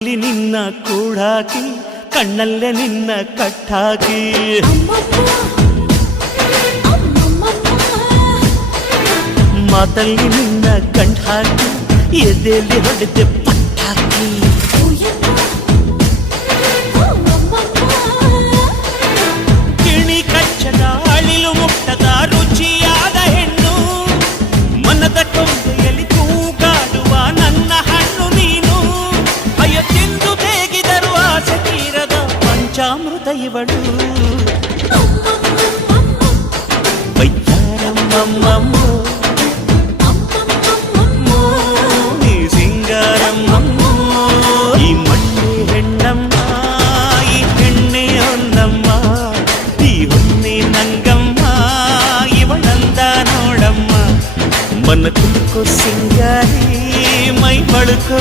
ನಿನ್ನ ಕೂಡಾಕಿ ಕಣ್ಣಲ್ಲೇ ನಿನ್ನ ಕಟ್ಟಾಕಿ ಮಾತಲ್ಲಿ ನಿನ್ನ ಕಂಠಾಕಿ ಎದೆಯಲ್ಲಿ ಹೊಡೆದೆ ಪಟ್ಟಾಕಿ ಗಿಣಿ ಕಚ್ಚದ ಅಳಿಲು ಮುಟ್ಟದ ರುಚಿಯಾದ ಹೆಣ್ಣು ಮನದ ಕೊಂಬೆಯಲ್ಲಿ ತೂಗಾಡುವ ನನ್ನ ಹಣ್ಣು ನೀನು ಅಯ್ಯ ತಿಂದು ಬೇಗಿದರು ಆಸೆ ತೀರದ ಪಂಚಾಮೃತ ಇವಳು ಬೈತಾರಮ್ಮಮ್ಮ ನೀ ಸಿಂಗಾರಮ್ಮಮ್ಮ ಈ ಮಣ್ಣೆ ಹೆಣ್ಣಮ್ಮ ಈ ಹೆಣ್ಣೆ ಹೊನ್ನಮ್ಮ ಈ ಹೊನ್ನೆ ನಂಗಮ್ಮ ಇವಳಂದ ನೋಡಮ್ಮ ಮನ ತುಳ್ಕೋ ಸಿಂಗಾರಿ ಮೈ ಬಳುಕೋ